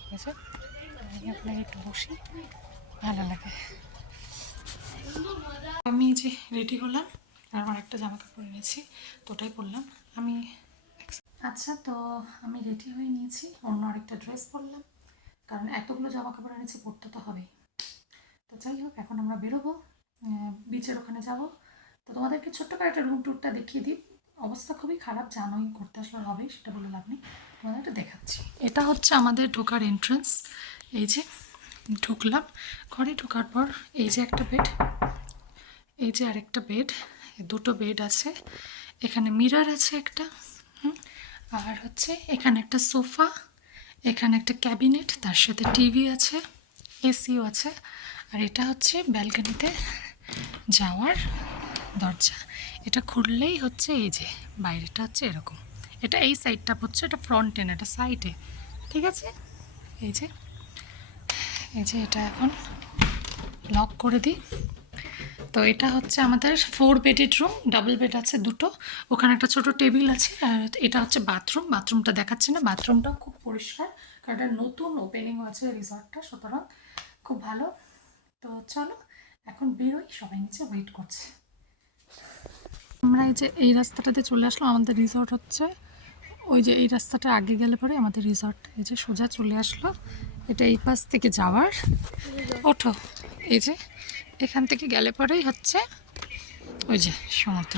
বুঝে আমি আপনাকে একটু বসি, ভালো লাগে। আমি যে রেডি হলাম, আর আমার একটা জামা কাপড় এনেছি, তো ওটাই পরলাম আমি। আচ্ছা, তো আমি রেডি হয়ে নিয়েছি, অন্য আরেকটা ড্রেস পরলাম, কারণ এতগুলো জামা কাপড় এনেছি, পরতে তো হবেই। তো যাই হোক, এখন আমরা বেরোবো, বিচের ওখানে যাব। তো তোমাদেরকে ছোট্ট করে একটা রুম টুরটা দেখিয়ে দিই। অবস্থা খুবই খারাপ, জানোই, করতে আসলে হবেই, সেটা বলে লাভ নেই, তোমাদের একটা দেখাচ্ছি। এটা হচ্ছে আমাদের ঢোকার এন্ট্রান্স। এই যে ঢুকলাম, ঘরে ঢোকার পর এই যে একটা বেড, এই যে আরেকটা বেড, 2টো বেড আছে। এখানে মিরর আছে একটা, আর হচ্ছে এখানে একটা সোফা, এখানে একটা ক্যাবিনেট, তার সাথে টিভি আছে, এসিও আছে। আর এটা হচ্ছে ব্যালকনিতে যাওয়ার দরজা। এটা খুললেই হচ্ছে এই যে বাইরেটা হচ্ছে এরকম। এটা এই সাইডটা হচ্ছে, এটা ফ্রন্টে না, এটা সাইডে, ঠিক আছে। এই যে এটা এখন লক করে দিই। তো এটা হচ্ছে আমাদের 4 বেডেড রুম, ডাবল বেড আছে দুটো, ওখানে একটা ছোট টেবিল আছে, আর এটা হচ্ছে বাথরুম। বাথরুমটা দেখাচ্ছি না, বাথরুমটাও খুব পরিষ্কার, কারণ এটা নতুন ওপেনিং আছে রিসর্টটা, সুতরাং খুব ভালো। তো চলো এখন বেরোই, সবাই নিচে ওয়েট করছে। আমরা এই যে এই রাস্তাটাতে চলে আসলাম, আমাদের রিসর্ট হচ্ছে ওই যে এই রাস্তাটা আগে গেলে পরে আমাদের রিসর্ট এই যে সোজা চলে আসলো। এটা এই পাশ থেকে যাওয়ার, ওঠো, এই যে এখান থেকে গেলে পরেই হচ্ছে ওই যে সমুদ্র।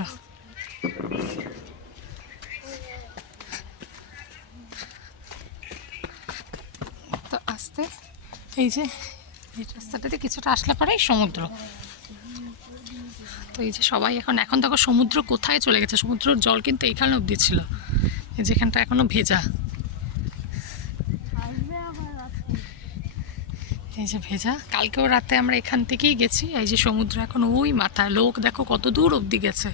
তো আসতে এই যে এই রাস্তাটাতে কিছুটা আসলে পরেই সমুদ্র। তো এই যে সবাই এখন দেখো সমুদ্র কোথায় চলে গেছে, সমুদ্রের জল কিন্তু এইখানে অবধি ছিল, এই যেখানটা এখনো ভেজা, এই যে ভেজা। কালকেও রাতে আমরা এখান থেকেই গেছি, এই যে সমুদ্র এখন ওই মাথায়, লোক দেখো কত দূর অবধি গেছে।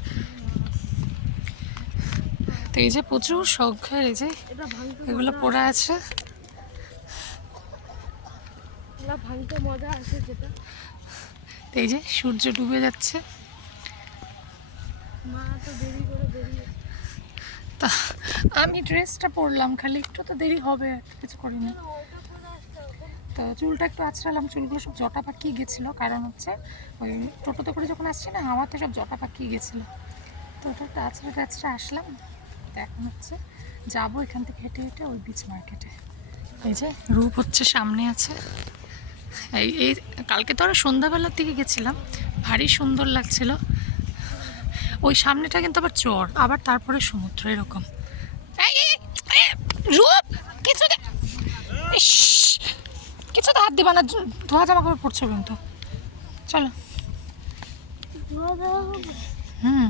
তো এই যে প্রচুর শখের এই যে এগুলো পড়ে আছে, ভাঙতে মজা আসে যেটা। তো এই যে সূর্য ডুবে যাচ্ছে। মা তো দেরি করে বেরিয়ে তা আমি ড্রেসটা পরলাম, খালি একটু তো দেরি হবে, কিছু করিনি। তো চুলটা একটু আঁচড়ালাম, চুলগুলো সব জটা পাকিয়ে গেছিলো, কারণ হচ্ছে ওই টোটোতে করে যখন আসছি না, হাওয়াতে সব জটা পাকিয়ে গেছিলো। তো ওটা একটু আঁচড়ে আসলাম। তো এখন হচ্ছে যাবো এখান থেকে হেঁটে হেঁটে ওই বিচ মার্কেটে। এই যে রূপ হচ্ছে সামনে আছে। এই কালকে তো আমরা সন্ধ্যাবেলার দিকে গেছিলাম, ভারী সুন্দর লাগছিল। ওই সামনেটা কিন্তু আবার চর, আবার তারপরে সমুদ্র, এরকম। রূপ কিছু কিছু তো হাত দিবা না, ধোয়া জামা কাপড় পড়ছো কিন্তু। চলো হুম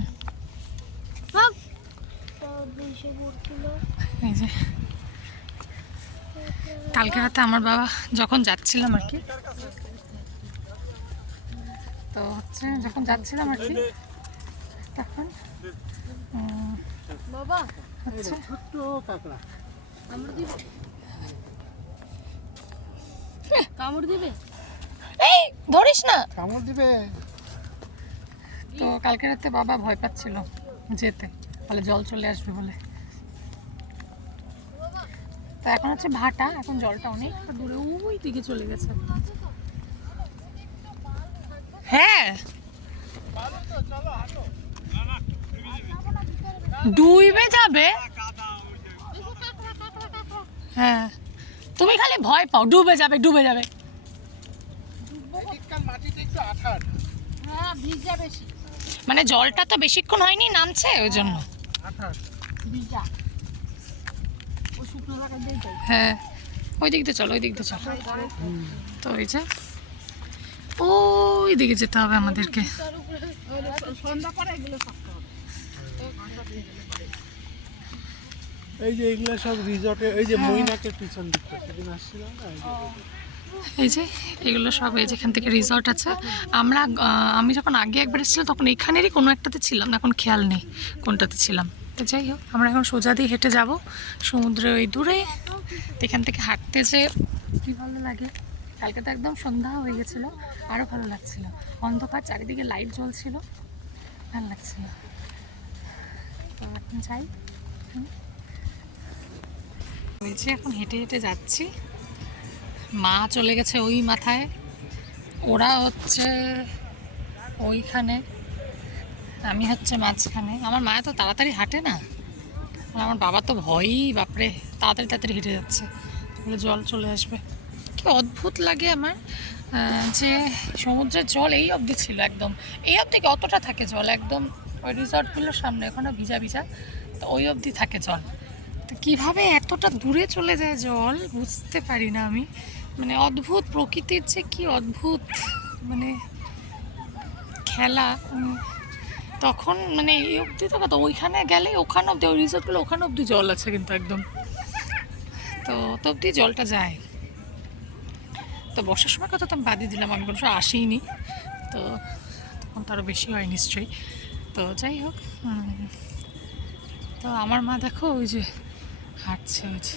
এই যে কালকে রাতে আমার বাবা যখন যাচ্ছিলাম আর কি, তো হচ্ছে যখন যাচ্ছিলাম আর কি, তখন বাবা হচ্ছে ছোট্ট কাঁকড়া কামড় দিবে। এই ধরিস না। কামড় দিবে। তো কালকে রাতে বাবা ভয় পাচ্ছিল যেতে, তাহলে জল চলে আসবে বলে। তো এখন হচ্ছে ভাটা, এখন জলটা অনেক দূরে ওই দিকে চলে গেছে। হ্যাঁ ডুবে যাবে। হ্যাঁ তুমি খালি ভয় পাও, ডুবে যাবে ডুবে যাবে। মাটিতে একটু আঠার, হ্যাঁ ভিজা বেশি, মানে জলটা তো বেশিক্ষণ হয়নি নামছে, ওই জন্য। আঠার। ভিজা ও শুকনো থাকা দিয়ে যাই। হ্যাঁ ওই দিক দিয়ে চলো, ওই দিক দিয়ে চলো। তো ওই যে ওই দিকে যেতে হবে আমাদেরকে। সন্ধ্যা পরে এগুলো থাকতে হবে। এই যে এগুলো সব রিসর্টে, এই যে মৈনাকের পিছন দিকটা সেদিন আসছিলাম না, এই যে এগুলো সব এই যেখান থেকে রিসর্ট আছে। আমি যখন আগে একবার এসেছিলাম তখন এখানেরই কোনো একটাতে ছিলাম, এখন খেয়াল নেই কোনটাতে ছিলাম। তো যাই হোক, আমরা এখন সোজা দিয়ে হেঁটে যাব সমুদ্রে ওই দূরে। এখান থেকে হাঁটতে যে কী ভালো লাগে, কালকে তো একদম সন্ধ্যা হয়ে গেছিলো, আরও ভালো লাগছিলো, অন্ধকার, চারিদিকে লাইট জ্বলছিল, ভালো লাগছিল। তো এখন যাই, ওই যে এখন হেঁটে হেঁটে যাচ্ছি। মা চলে গেছে ওই মাথায়, ওরা হচ্ছে ওইখানে, আমি হচ্ছে মাঝখানে। আমার মা তো তাড়াতাড়ি হাঁটে না, আর আমার বাবা তো ভয়ই, বাপরে, তাড়াতাড়ি তাড়াতাড়ি হেঁটে যাচ্ছে, বলে জল চলে আসবে। কি অদ্ভুত লাগে আমার যে সমুদ্রের জল এই অবধি ছিল, একদম এই অবধি অতটা থাকে জল, একদম ওই রিসর্টগুলোর সামনে ওখানে ভিজা ভিজা, তো ওই অবধি থাকে জল। তো কীভাবে এতটা দূরে চলে যায় জল বুঝতে পারি না আমি, মানে অদ্ভুত প্রকৃতির যে কি অদ্ভুত মানে খেলা। তখন মানে এই অবধি তো কথা, ওইখানে গেলে ওখানে অবধি, ওই রিসর্টগুলো ওখানে অবধি জল আছে কিন্তু একদম, তো অত অবধি জলটা যায়। তো বর্ষার সময় কথা তো আমি বাদই দিলাম, আমি কোনো সময় আসিনি, তো তখন তো আরও বেশি হয় নিশ্চয়ই। তো যাই হোক, তো আমার মা দেখো ওই যে হাঁটছে, ওই যে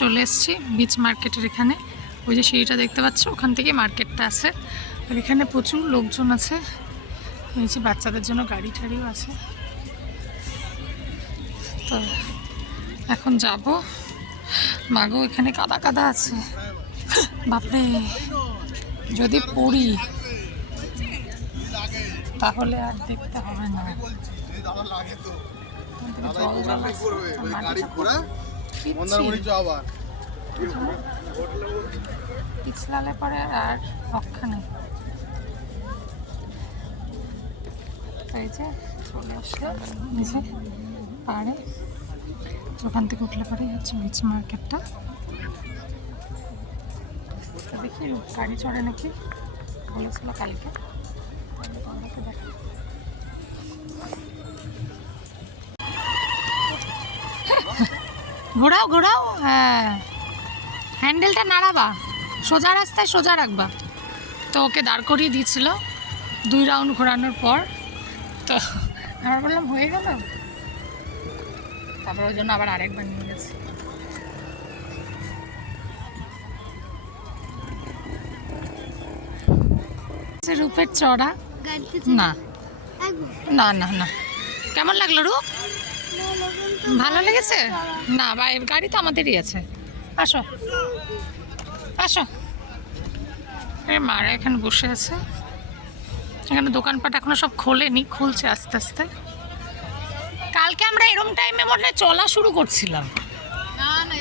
চলে এসেছি বিচ মার্কেটের এখানে। ওই যে সিঁড়িটা দেখতে পাচ্ছ, ওখান থেকে মার্কেটটা আছে। আর এখানে প্রচুর লোকজন আছে। এই যে বাচ্চাদের জন্য গাড়ি টাড়িও আছে। তো এখন যাব। মাগো এখানে কাদা কাদা আছে, বাপরে, যদি পড়ি তাহলে আর দেখতে হবে না। পিছলালে পরে আর রক্ষা নেই। এই যে চলে আসলে নিচে পাহাড়ে, ওখান থেকে উঠলে পরে হচ্ছে বিচ মার্কেটটা। দেখি গাড়ি চড়ে নাকি, বলেছিল কালকে। ঘোরাও ঘোরাও, হ্যাঁ হ্যান্ডেলটা নাড়াবা, সোজা রাস্তায় সোজা রাখবা। তো ওকে দাঁড় করিয়ে দিয়েছিল 2 রাউন্ড ঘোরানোর পর। তো আমার বললাম হয়ে গেল, তারপর ওই জন্য আবার আরেকবার নিয়ে গেছে। রূপের চড়া না না না না, কেমন লাগলো রূপ? ভালো লেগেছে না? বা গাড়ি তো আমাদেরই আছে। আসো আসো। মারা এখানে বসে আছে। এখানে দোকানপাট এখনো সব খোলেনি, খুলছে আস্তে আস্তে। কালকে আমরা এরম টাইমে মনে হয় চলা শুরু করছিলাম। না না,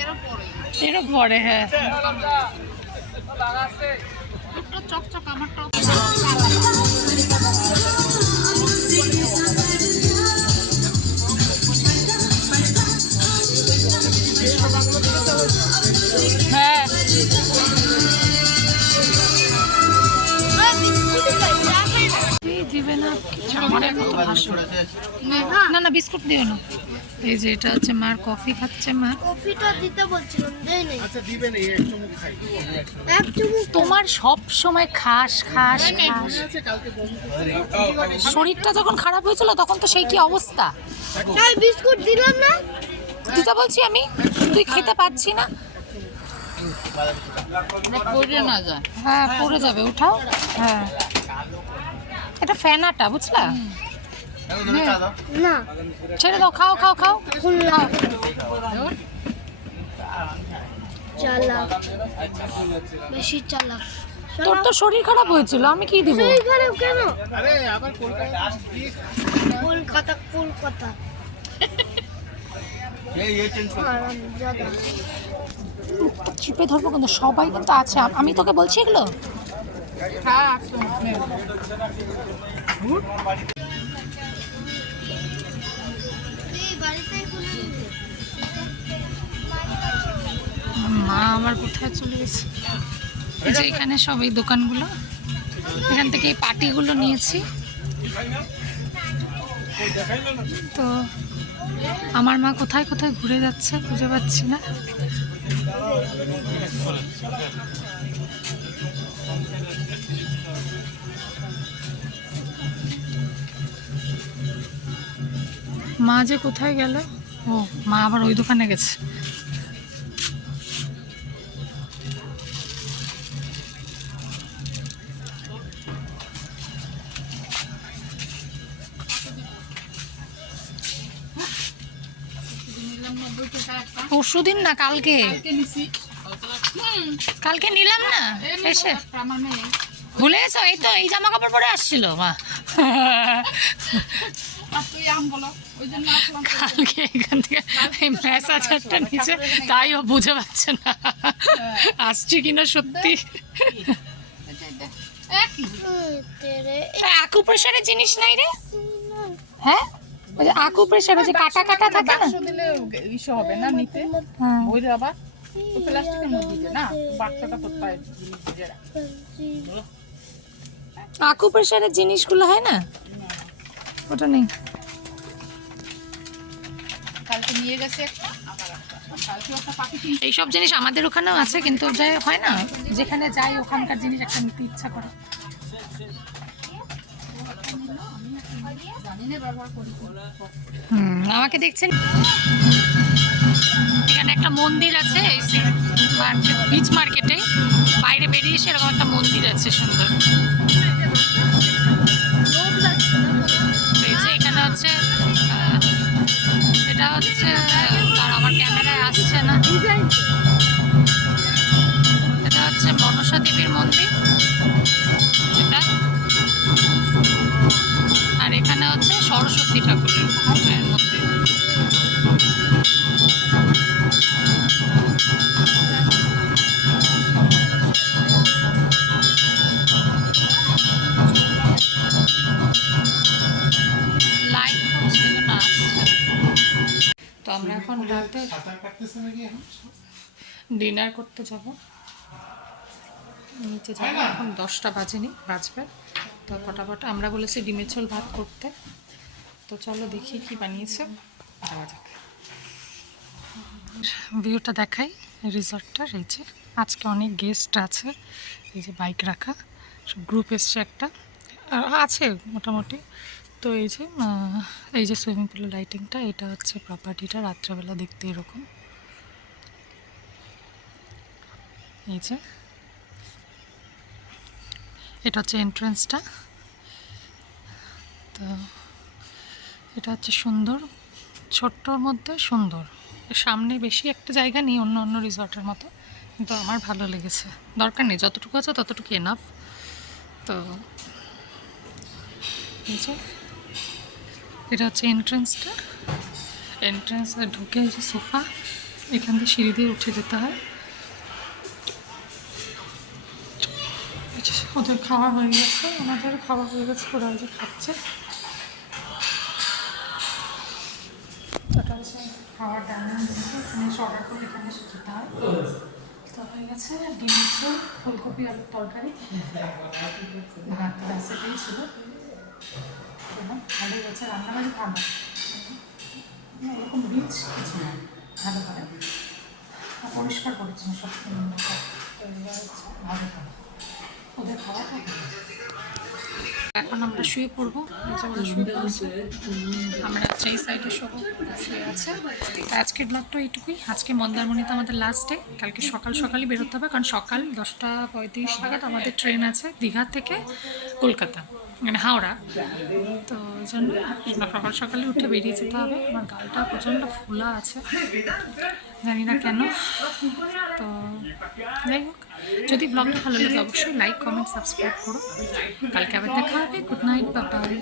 এরও পরে, হ্যাঁ। চকচক আমারটা হ্যাঁ দিবে না, না না বিস্কুট দিও না। এই যে এটা হচ্ছে মার কফি খাচ্ছে। মা কফিটা দিতে বলছিলাম, দেই নাই। আচ্ছা দিবেন, এই এক চুমুক খাই। এক চুমুক তোমার সব সময় খাস খাস খাস। কালকে বন্ধ শরীরটা যখন খারাপ হয়েছিল তখন তো সেই কি অবস্থা। তাই বিস্কুট দিলাম না। দিতে বলছি আমি, তুই খেতে পাচ্ছি না। পড়ে না যায়। হ্যাঁ পড়ে যাবে, উঠাও। হ্যাঁ এটা ফ্যানাটা, বুঝলা? না ছেড়ে দাও, খাও খাও খাও খাও। চালাক, বেশি চালাক। তোর তো শরীর খারাপ হয়েছিল, আমি কি দিব? এই খারাপ কেন? আরে আবার কলকাতা কলকাতা কলকাতা। আরামজাদা। চিপে ধরবো কিন্তু, সবাই কিন্তু আছে। আমি তোকে বলছি এগুলো। এই বাড়িতে খুলে দিবি। মা আমার কোথায় চলে গেছে? এই যে এখানে সব এই দোকানগুলো, এখান থেকে এই পাটিগুলো নিয়েছি। তো আমার মা কোথায় কোথায় ঘুরে যাচ্ছে বুঝে পাচ্ছি না। মা যে কোথায় গেল? ও মা আবার ওই দোকানে গেছে। পরশুদিন না, কালকে কালকে নিলাম না এসে। ভুলে গেছো? এই তো এই জামা কাপড় পরে আসছিল মা। কালকে এখান থেকে এই ম্যাসাজারটা নিচে, তাই ও বুঝে পাচ্ছে না আসছি কিনা সত্যি। আকু প্রেশারের জিনিস নাই রে? হ্যাঁ ওই যে আকু প্রেশারে যে কাটা কাটা থাকে না, দিলে ইস্যু হবে না নিতে। হ্যাঁ ওইটা আবার প্লাস্টিকের মধ্যে দিতে না, বাচ্চাটা তো পায় জিনিস দিয়ে রাখে। আকু প্রেশারের জিনিসগুলো হয় না, ওটা নেই। কালকে নিয়ে গেছে একটা, আবার একটা। কালকে একটা পাখি এইসব জিনিস আমাদের ওখানেও আছে, কিন্তু যাই হয় না, যেখানে যাই ওখানকার জিনিস একটা নিতে ইচ্ছা করে। আমাকে দেখছেন, এখানে একটা মন্দির আছে এই মার্কেট, বিচ মার্কেটে বাইরে বেরিয়ে এসে এরকম একটা মন্দির আছে সুন্দর। এই যে এখানে হচ্ছে এটা হচ্ছে, আর আমার ক্যামেরায় আসছে না, এটা হচ্ছে মনসা দেবীর মন্দির এটা, আর এখানে হচ্ছে সরস্বতী ঠাকুরের মায়ের মন্দির। লাইট হচ্ছে না, তো আমরা এখন রাতে সাঁতার কাটতেছে নাকি এখন? ডিনার করতে যাব, নিচে যাবো। এখন 10টা বাজেনি, বাজবে তো ফটাফট। আমরা বলেছি ডিমের ঝোল ভাত করতে, তো চলো দেখি কি বানিয়েছে, যাওয়া যাক। ভিউটা দেখাই রিসর্টটার। এই যে আজকে অনেক গেস্ট আছে, এই যে বাইক রাখা সব গ্রুপ এসছে একটা, আছে মোটামুটি। তো এই যে সুইমিং পুলের লাইটিংটা, এটা হচ্ছে প্রপার্টিটা, রাত্রেবেলা দেখতে এরকম। এই যে এটা হচ্ছে এন্ট্রান্সটা, তো এটা হচ্ছে সুন্দর, ছোট্টর মধ্যে সুন্দর। সামনে বেশি একটা জায়গা নেই অন্য অন্য রিসর্টের মতো, কিন্তু আমার ভালো লেগেছে। দরকার নেই, যতটুকু আছে ততটুকু এনাফ। তো এই যে এটা হচ্ছে এন্ট্রান্সটা, এন্ট্রান্সে ঢুকে যে সোফা, এখান দিয়ে সিঁড়ি দিয়ে উঠে যেতে হয়। ওদের খাওয়া হয়ে গেছে, আমাদের খাওয়া হয়ে গেছে, ওরা যে খাচ্ছে। এটা হচ্ছে খাওয়ার ডাইনিং, এখানে অর্ডার করে এখানে এসে খেতে হয়। তো হয়ে গেছে ডিমের ঝোল, ফুলকপি আলুর তরকারি, ভাত রেসিপিই ছিল, ভালোই গেছে। রান্নাবাড়ি ভালো, এরকম রিচ কিছু না, ভালো করে পরিষ্কার করেছেন সব, ভালো ভালো ওদের খাওয়া থাকে। এখন আমরা শুয়ে পড়বো, শুয়ে পড়ছি আমরা, হচ্ছে এই সাইডে সব শুয়ে আছে। তো আজকের ব্লগটা এইটুকুই। আজকে মন্দারমণিতে আমাদের লাস্ট ডে, কালকে সকাল সকালই বেরোতে হবে, কারণ সকাল 10:35 নাগাদ আমাদের ট্রেন আছে দীঘা থেকে কলকাতা, মানে হাওড়া। তো ওই জন্য সকাল সকালে উঠে বেরিয়ে যেতে হবে। আমার গালটা প্রচণ্ড ফুলা আছে, জানি না কেন। তো যাই হোক, যদি ব্লগটা ভালো লাগে অবশ্যই লাইক, কমেন্ট, সাবস্ক্রাইব করো। কালকে আবার দেখা হবে। Good night, bye bye.